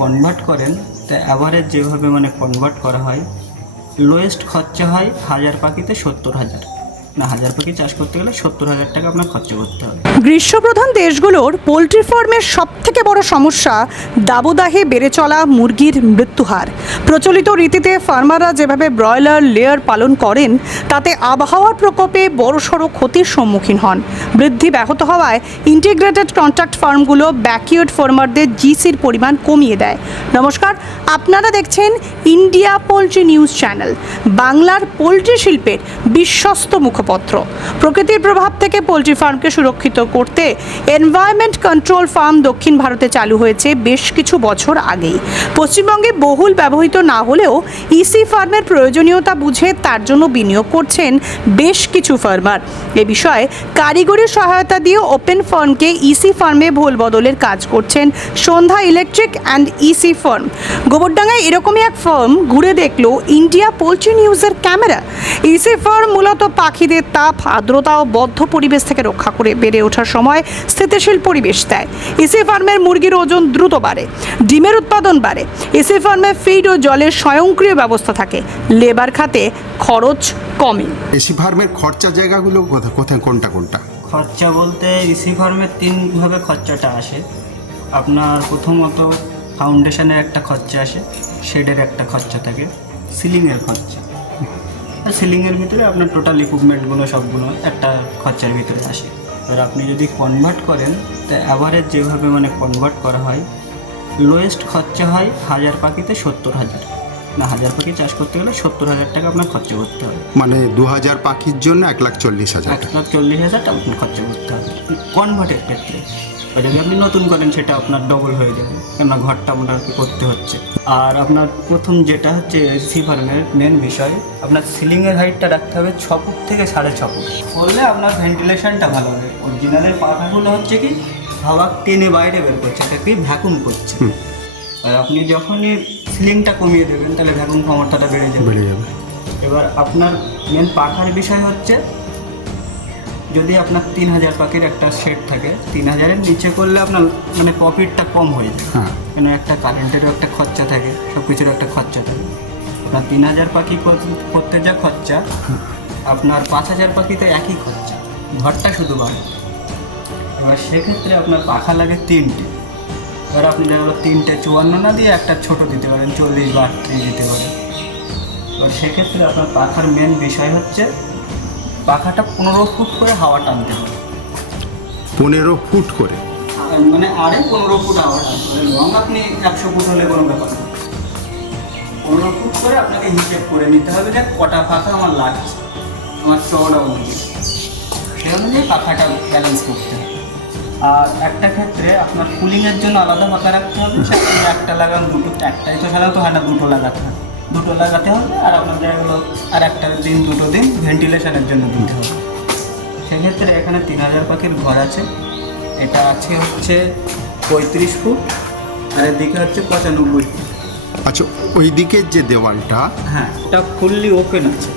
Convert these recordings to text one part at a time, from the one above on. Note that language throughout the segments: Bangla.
কনভার্ট করেন তা অ্যাভারেজ যেভাবে কনভার্ট করা হয়, লোয়েস্ট খরচা হয় 1000 পাখিতে 70,000। না, 1000 পাখি চাষ করতে গেলে 70,000 টাকা আপনার খরচা করতে হবে। গ্রীষ্মপ্রধান দেশগুলোর পোলট্রি ফার্মের সবথেকে বড় সমস্যা দাবদাহে বেড়ে চলা মুরগির মৃত্যুহার। প্রচলিত রীতিতে ফার্মাররা যেভাবে ব্রয়লার লেয়ার পালন করেন তাতে আবহাওয়ার প্রকোপে বড়সড় ক্ষতির সম্মুখীন হন। বৃদ্ধি ব্যাহত হওয়ায় ইন্টিগ্রেটেড কন্ট্রাক্ট ফার্মগুলো ব্যাকইয়ার্ড ফার্মারদের জিসির পরিমাণ কমিয়ে দেয়। নমস্কার, আপনারা দেখছেন ইন্ডিয়া পোলট্রি নিউজ চ্যানেল, বাংলার পোলট্রি শিল্পের বিশ্বস্ত মুখপত্র। প্রকৃতির প্রভাব থেকে পোলট্রি ফার্মকে সুরক্ষিত করতে এনভায়রনমেন্ট কন্ট্রোল ফার্ম দক্ষিণ ভারতে চালু হয়েছে বেশ কিছু বছর আগেই। পশ্চিমবঙ্গে বহুল ব্যবহৃত না হলেও ইসি ফার্মের প্রয়োজনীয়তা বুঝে তার জন্য বিনিয়োগ করছেন বেশ কিছু ফার্মার। এ বিষয়ে কারিগরি সহায়তা দিয়ে ওপেন ফার্মকে ইসি ফার্মে ভোল বদলের কাজ করছেন সন্ধ্যা ইলেকট্রিক অ্যান্ড ইসি ফার্ম। গোবরডাঙ্গায় এরকমই এক ফার্ম ঘুরে দেখলো ইন্ডিয়া পোলট্রি নিউজের ক্যামেরা। ইসি ফার্ম মূলত পাখিদের তাপ, আর্দ্রতা ও বদ্ধ পরিবেশ থেকে রক্ষা করে বেড়ে ওঠার সময় স্থিতিশীল পরিবেশ দেয়। ইসি ফার্মের মুরগির ওজন দ্রুত বাড়ে, ডিমের উৎপাদন বাড়ে। ইসি ফার্মে ফিড ও জলের স্বয়ংক্রিয় ব্যবস্থা থাকে, লেবার খাতে খরচ কমে। এসি ফার্মের খরচা জায়গাগুলো কোথায় কোনটা? খরচা বলতে ইসি ফার্মের 3ভাবে খরচাটা আসে। আপনার প্রথমত ফাউন্ডেশনের একটা খরচা আসে, শেডের একটা খরচা থাকে, সিলিংয়ের খরচা। সিলিংয়ের ভিতরে আপনার টোটাল ইকুইপমেন্টগুলো সবগুলো একটা খরচার ভিতরে আসে। এবার আপনি যদি কনভার্ট করেন তা অ্যাভারেজ যেভাবে কনভার্ট করা হয়, লোয়েস্ট খরচা হয় 1000 পাখিতে 70,000। না, 1000 পাখি চাষ করতে গেলে 70,000 টাকা আপনার খরচা করতে হবে। মানে 2000 পাখির জন্য 1,40,000। 1,40,000 টাকা আপনার খরচা করতে হবে কনভার্টের ক্ষেত্রে। আর যদি আপনি নতুন করেন সেটা আপনার ডবল হয়ে যাবে, কেননা ঘরটা আপনাকে করতে হচ্ছে। আর আপনার প্রথম যেটা হচ্ছে এসি ফার্মের মেন বিষয়, আপনার সিলিংয়ের হাইটটা রাখতে হবে 6 ফুট থেকে 6.5 ফুট, করলে আপনার ভেন্টিলেশনটা ভালো হবে। অরিজিনালের পাখাগুলো হচ্ছে কি হাওয়া টেনে বাইরে বের করছে, এটা কি ভ্যাকুম করছে। আর আপনি যখনই সিলিংটা কমিয়ে দেবেন তাহলে ভ্যাকুম ক্ষমতাটা বেড়ে যাবে। এবার আপনার মেন পাখার বিষয় হচ্ছে, যদি আপনার 3000 পাখির একটা সেট থাকে, 3000-এর নিচে করলে আপনার প্রফিটটা কম হয়ে যায়। কেন একটা কারেন্টেরও একটা খরচা থাকে, সব কিছুরও একটা খরচা থাকে। আপনার 3000 পাখি করতে যা খরচা, আপনার 5000 পাখিতে একই খরচা, ঘরটা শুধু বাড়ে। এবার সেক্ষেত্রে আপনার পাখা লাগে 3টে। এবার আপনি দেখা গেলো 3টে 54 না দিয়ে একটা ছোট দিতে পারেন, 40 বা 38 দিতে পারেন। এবার সেক্ষেত্রে আপনার পাখার মেন বিষয় হচ্ছে পাখাটা 15 ফুট করে হাওয়া টানতে হবে। 15 ফুট করে? আরে 15 ফুট হাওয়া টানতে হবে। লং আপনি 100 ফুট হলে কোনো ব্যাপার না, 15 ফুট করে আপনাকে হিসেব করে নিতে হবে যে কটা পাখা আমার লাগছে, আমার চওড়া অনুযায়ী, সেই অনুযায়ী পাখাটা ব্যালেন্স করতে হবে। আর একটা ক্ষেত্রে আপনার কুলিংয়ের জন্য আলাদা পাখা রাখতে হবে। সেটা একটা লাগান, দুটো, একটাই তো সাধারণত হয় না, দুটো লাগাতে হবে। দুটো লাগাতে হবে। আর আপনার জায়গাগুলো আর একটা দিন, দুটো দিন ভেন্টিলেশনের জন্য দিতে হবে। সেক্ষেত্রে এখানে 3000 পাখির ঘর আছে। এটা আছে হচ্ছে 35 ফুট, আর এদিকে হচ্ছে 95 ফুট। আচ্ছা, ওই দিকের যে দেওয়ালটা, হ্যাঁ, এটা ফুললি ওপেন আছে।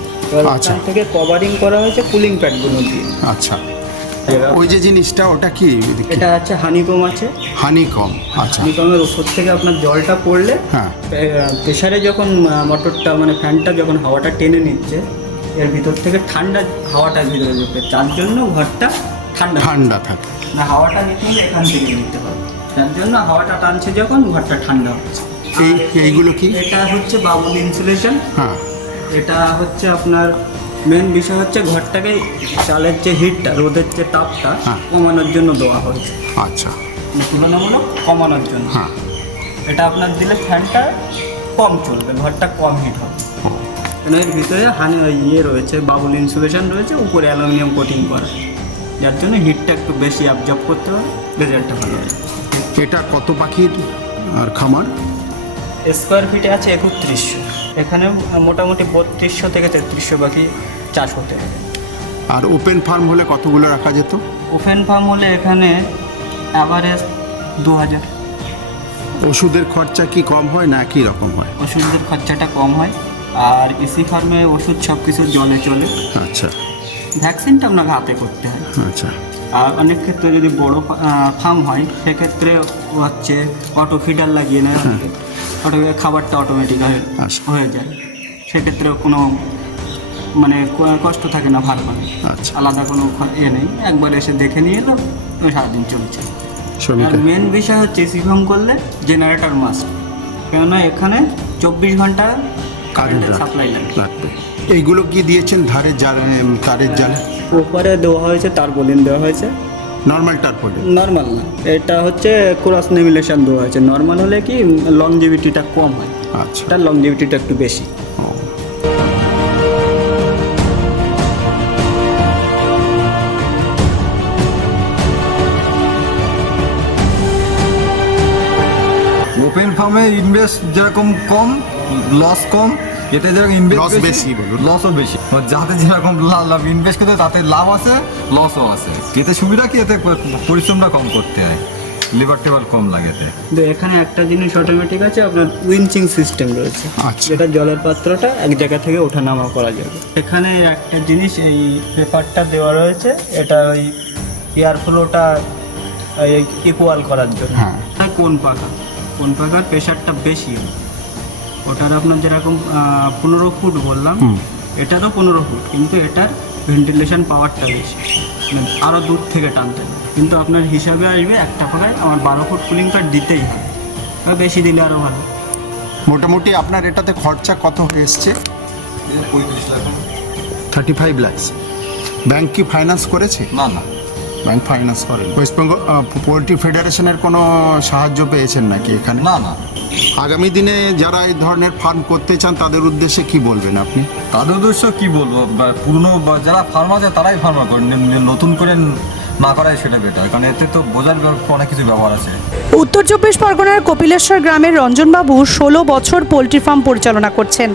আচ্ছা। ওখান থেকে কভারিং করা হয়েছে কুলিং প্যাডগুলো দিয়ে। আচ্ছা, ওই যে জিনিসটা ওটা কি? এটা আছে হানিকম আছে। হানিকম? আচ্ছা। হানিকমের উপর থেকে আপনার জলটা পড়লে, হ্যাঁ, প্রেসারে যখন মোটরটা ফ্যানটা যখন হাওয়াটা টেনে নিচ্ছে, এর ভিতর থেকে ঠান্ডা হাওয়াটা ভিতরে ঢুকে, তার জন্য ঘরটা ঠান্ডা থাকে। না, হাওয়াটা নিতে হলে এখান থেকে নিতে হবে, তার জন্য হাওয়াটা টানছে যখন ঘরটা ঠান্ডা হচ্ছে। এইগুলো কি? এটা হচ্ছে বাবুল ইনসুলেশন। হ্যাঁ, এটা হচ্ছে আপনার মেন বিষয় হচ্ছে ঘরটাকে চালের যে হিটটা, রোদের যে তাপটা কমানোর জন্য দেওয়া হয়েছে। আচ্ছা, তুলনামূলক কমানোর জন্য। হ্যাঁ, এটা আপনার দিলে ফ্যানটা কম চলবে, ঘরটা কম হিট হবে। কেন এর ভিতরে রয়েছে, বাবুল ইনসুলেশন রয়েছে, উপরে অ্যালুমিনিয়াম কোটিং করা, যার জন্য হিটটা একটু বেশি অ্যাবজর্ব করতে হবে, রেজাল্টটা ভালো হবে। এটা কত পাখির আর খামার? স্কোয়ার ফিটে আছে 3100। এখানে মোটামুটি 3200 থেকে 3300 পাখি চাষ হতে হবে। আর ওপেন ফার্ম হলে কতগুলো রাখা যেত? ওপেন ফার্ম হলে এখানে অ্যাভারেজ 2000। ওষুধের খরচা কি কম হয় না একই রকম হয়? ওষুধের খরচাটা কম হয়। আর ইসি ফার্মে ওষুধ সব কিছু জলে চলে। আচ্ছা, ভ্যাকসিনটা আপনাকে হাতে করতে হয়। আচ্ছা। আর অনেক ক্ষেত্রে যদি বড় ফার্ম হয় সেক্ষেত্রে হচ্ছে অটো ফিডার লাগিয়ে নেয়, অটো খাবারটা অটোমেটিক আচ্ছা। হয়ে যায়, সেক্ষেত্রে কোনো মানে কষ্ট থাকে না ফার্মারে, আচ্ছা। আলাদা কোনো নেই, একবার এসে দেখে নিয়ে এলো সারাদিন চলছে। আর শ্রমিকের মেন বিষয় হচ্ছে সিফার্ম করলে জেনারেটর মাস্ট, কেননা এখানে 24 ঘন্টা কারেন্টের সাপ্লাই লাগে। লাগবে। এইগুলো কি দিয়েছেন ধারের জাল, তারের জাল? উপরে দেওয়া হয়েছে, তার বলিন দেওয়া হয়েছে, নর্মাল টারপোলিন? নর্মাল না, এটা হচ্ছে ক্রস নেমিলেশন দেওয়া হয়েছে। নর্মাল হলে কি লংজিভিটিটা কম হয়, আচ্ছা। এটার লংজিভিটিটা একটু বেশি। ও। ওপেন ফার্মে ইনভেস্ট যেরকম কম, লস কম, এতে যেরকম ইনভেস্ট Loss বেশি বলুন। লসও বেশি। যাতে যেরকম লাভ ইনভেস্ট করতে হয় তাতে লাভ আছে, লসও আছে। এতে সুবিধা কি, এতে পরিশ্রমটা কম করতে হয়, লেবার টেবার কম লাগে এতে। কিন্তু এখানে একটা জিনিস অটোমেটিক আছে, আপনার উইঞ্চিং সিস্টেম রয়েছে, আচ্ছা। যেটা জলের পাত্রটা এক জায়গা থেকে ওঠানামা করা যাবে। এখানে একটা জিনিস, এই পেপারটা দেওয়া রয়েছে, এটা ওই এয়ার ফ্লোটা ইকুয়াল করার জন্য। হ্যাঁ। কোন পাখার প্রেশারটা বেশি হয়, ওটার আপনার যেরকম 15 ফুট বললাম, এটারও 15 ফুট, কিন্তু এটার ভেন্টিলেশন পাওয়ারটা বেশি, মানে আরও দূর থেকে টানতে হবে। কিন্তু আপনার হিসাবে আসবে একটা পাখায় আমার 12 ফুট কুলিং প্যাড দিতেই হয়, আর বেশি দিলে আরও ভালো। মোটামুটি আপনার এটাতে খরচা কত এসছে? 35 লাখ। 35 লাখ। ব্যাংক কি ফাইন্যান্স করেছে? না না, ব্যাংক ফাইন্যান্স করেন। ওয়েস্টবেঙ্গল পোলট্রি ফেডারেশনের কোনো সাহায্য পেয়েছেন নাকি এখানে? না না। আগামী দিনে যারা এই ধরনের ফার্ম করতে চান তাদের উদ্দেশ্যে কি বলবেন আপনি? তাদের উদ্দেশ্য কি বলবো, পুরনো যারা ফার্মার আছে তারাই ফার্মার করেন, নতুন করে না করাই সেটা বেটার, কারণ এতে তো বোঝার অনেক কিছু ব্যবহার আছে। উত্তর চব্বিশ পরগনার কপিলেশ্বর গ্রামের রঞ্জনবাবু 16 বছর পোলট্রি ফার্ম পরিচালনা করছেন।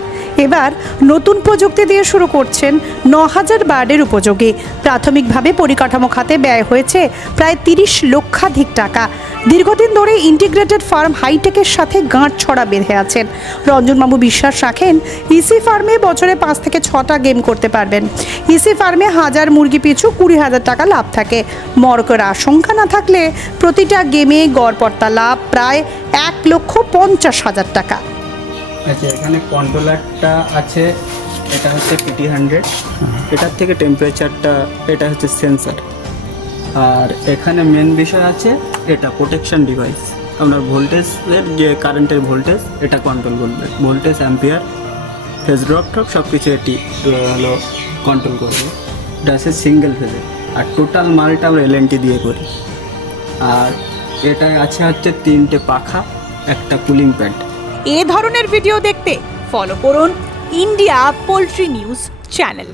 এবার নতুন প্রযুক্তি দিয়ে শুরু করছেন 9000 বার্ডের উপযোগী। প্রাথমিকভাবে পরিকাঠামো খাতে ব্যয় হয়েছে প্রায় 30 লক্ষাধিক টাকা। দীর্ঘদিন ধরে ইন্টিগ্রেটেড ফার্ম হাইটেকের সাথে গাঁটছড়া বেঁধে আছেন। রঞ্জনবাবু বিশ্বাস রাখেন ইসি ফার্মে বছরে 5 থেকে 6টা গেম করতে পারবেন। ইসি ফার্মে 1000 মুরগি পিছু 20,000 টাকা লাভ থাকে। মরকের আশঙ্কা না থাকলে প্রতিটা গেমে গড়পড়তা লাভ প্রায় 1,50,000 টাকা। আচ্ছা, এখানে কন্ট্রোলারটা আছে, এটা হচ্ছে PT100, এটার থেকে টেম্পারেচারটা, এটা হচ্ছে সেন্সার। আর এখানে মেন বিষয় আছে এটা প্রোটেকশন ডিভাইস, আপনার ভোল্টেজের যে কারেন্টের ভোল্টেজ এটা কন্ট্রোল করবে, ভোল্টেজ, অ্যাম্পিয়ার, ফেজ ড্রপ সব কিছু এটি হলো কন্ট্রোল করবে। এটা আছে সিঙ্গেল ফেজে, আর টোটাল মালটা আমরা LNT দিয়ে করি। আর এটায় আছে হচ্ছে 3টে পাখা, একটা কুলিং প্যাড। এ ধরনের ভিডিও দেখতে ফলো করুন ইন্ডিয়া পোল্ট্রি নিউজ চ্যানেল।